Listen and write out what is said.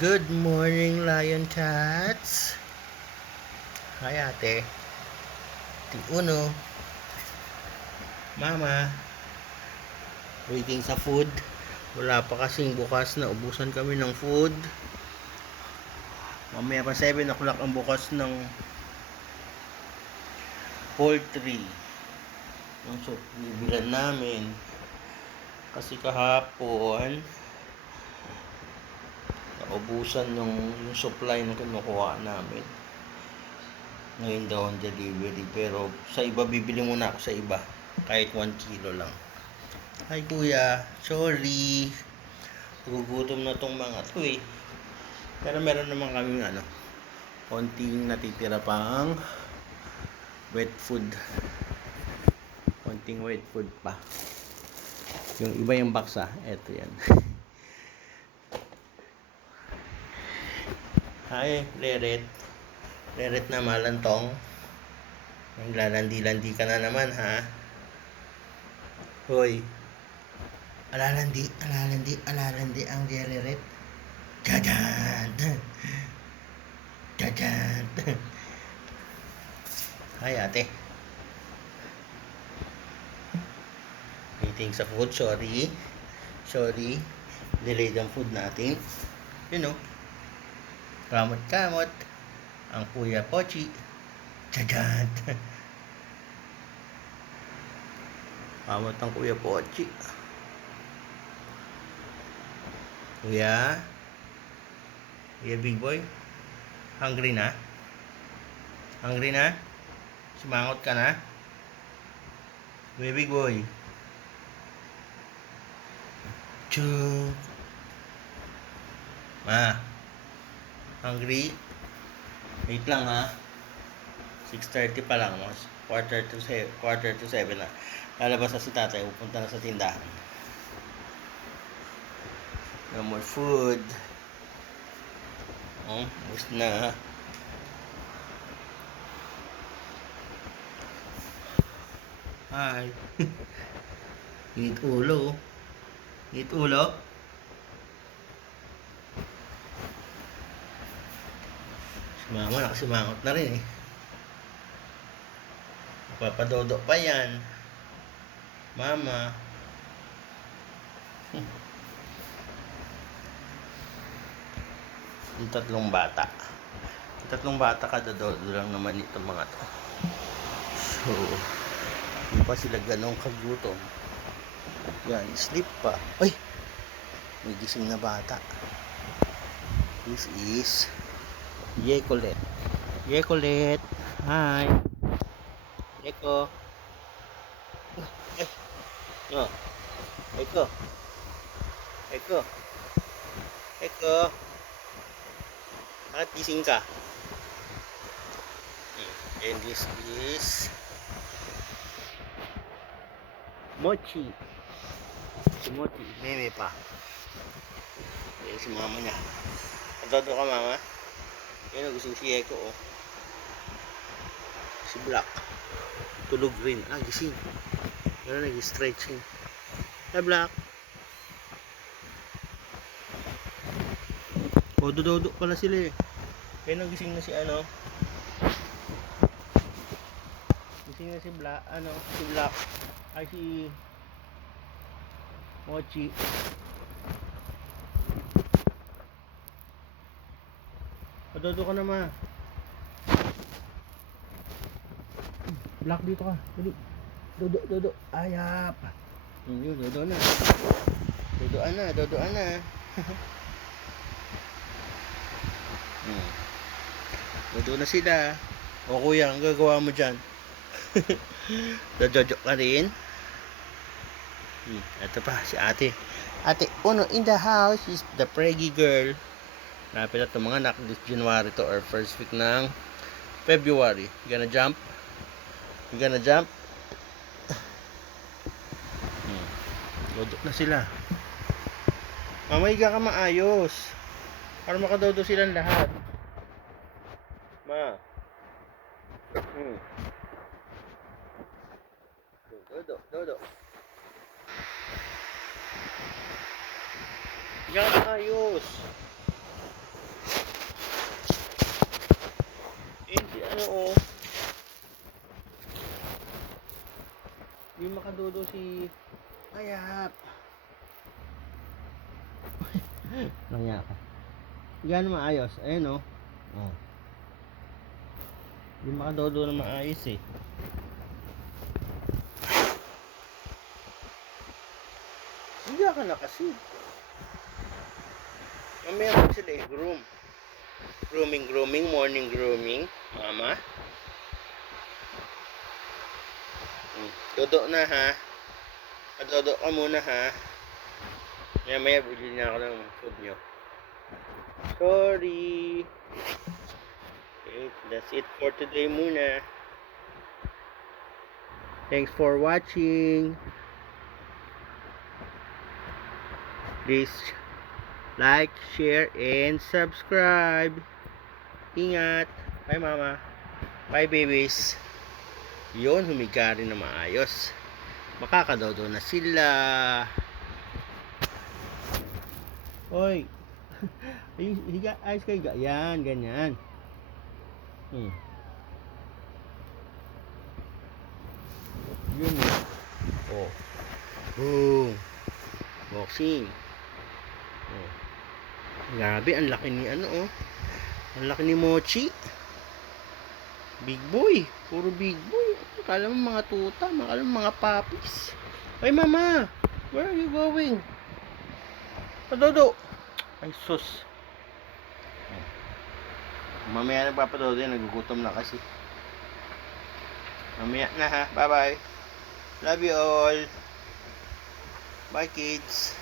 Good morning, Lion Cats. Hi, ate. Ti Uno. Mama. Waiting sa food. Wala pa kasing bukas na ubusan kami ng food. Mamaya pa 7 o'clock ang bukas ng poultry. Yung bibilan namin. Kasi kahapon, naubusan yung supply na kinukuha namin. Ngayon daw ang delivery, pero sa iba bibili muna ako sa iba kahit 1 kilo lang. Hi kuya, sorry, gugutom na tong mga to eh. Pero meron naman kaming konting natitira pang wet food, konting wet food pa. Yung iba yung baksa, eto yan. Hi Leret, Leret na malantong. Naglalandi-landi ka na naman ha. Hoy, alalandi ang Leret. Jajan, jajan. Hi ate. Waiting sa food, sorry. Delayed ang food natin. You know, kamot-kamot ang Kuya Pochi. Jajan. Kamot ang Kuya Pochi. Kuya big boy, hungry na? Sumangot ka na? Kuya big boy. Chuk. Hungry? Wait lang ha. 6:30 pa lang, quarter to 7 na. Lalabas na si tatay, pupunta na sa tindahan. No more food. Ubus na. Hi. Init ulo. Si mama nakasimangot na rin eh. Papadodo pa yan. Mama. Yung tatlong bata kadadodo lang naman itong mga to. So, hindi pa sila ganong kagutom. Yan, sleep pa. Ay! May gising na bata. This is Yekolet. Hi. Yeko. Oh. Eko. Bakit gising ka? And this is Mochi. Si Mochi, meme pa. Ayan si mama niya. Nagdodo ka mama? Yan, gising si Eko oh. Si Black. Tulog rin. Gising. Yan, nag-stretching. Hi Black. Dodo pala sila eh. Kaya nagising na si gising na si Black, si Black. Ay si Mochi. Dodo ka na ma. Black dito ka. Dali. Dodo. Ayap. Yun, dodo na. Dodoan na. Dodo na sila. O kuya, ang gagawa mo dyan? Dodo ka rin. Ito pa, si ate. Ate Uno in the house is the preggy girl. Lapit na ito mga anak. This January to or first week ng February. You gonna jump? Dodo na sila. Mamahiga ka maayos. Para makadodo silang lahat. Ma. Dodo. Higa ka maayos. Oo. Hindi makadodo si Ayap. Nangya ka. Yan maayos. Ayan o. Oh. Hindi makadodo na maayos eh. Hindi ka na kasi. Mamaya mo sila i-groom. Grooming, morning grooming. Mama. Dodo na ha. Dodo ka muna ha. Maya bili na ako ng food nyo. Sorry. Okay, that's it for today muna. Thanks for watching. Please like, share, and subscribe. Ingat. Bye mama. Bye babies. Yun, humiga rin na maayos. Makakadodo na sila. Hoy. Higa, ayos kayo higa. Yan, ganyan. Yun eh. Oh. Boom. Boxing. Oh. Grabe, ang laki ni ano oh. Ang laki ni Mochi. Big boy. Puro big boy. Akala mo mga tuta. Akala mo mga puppies. Ay mama. Where are you going? Padodo. Ay sus. Mamaya nagpapadodo yan. Nagugutom na kasi. Mamaya na ha. Bye bye. Love you all. Bye kids.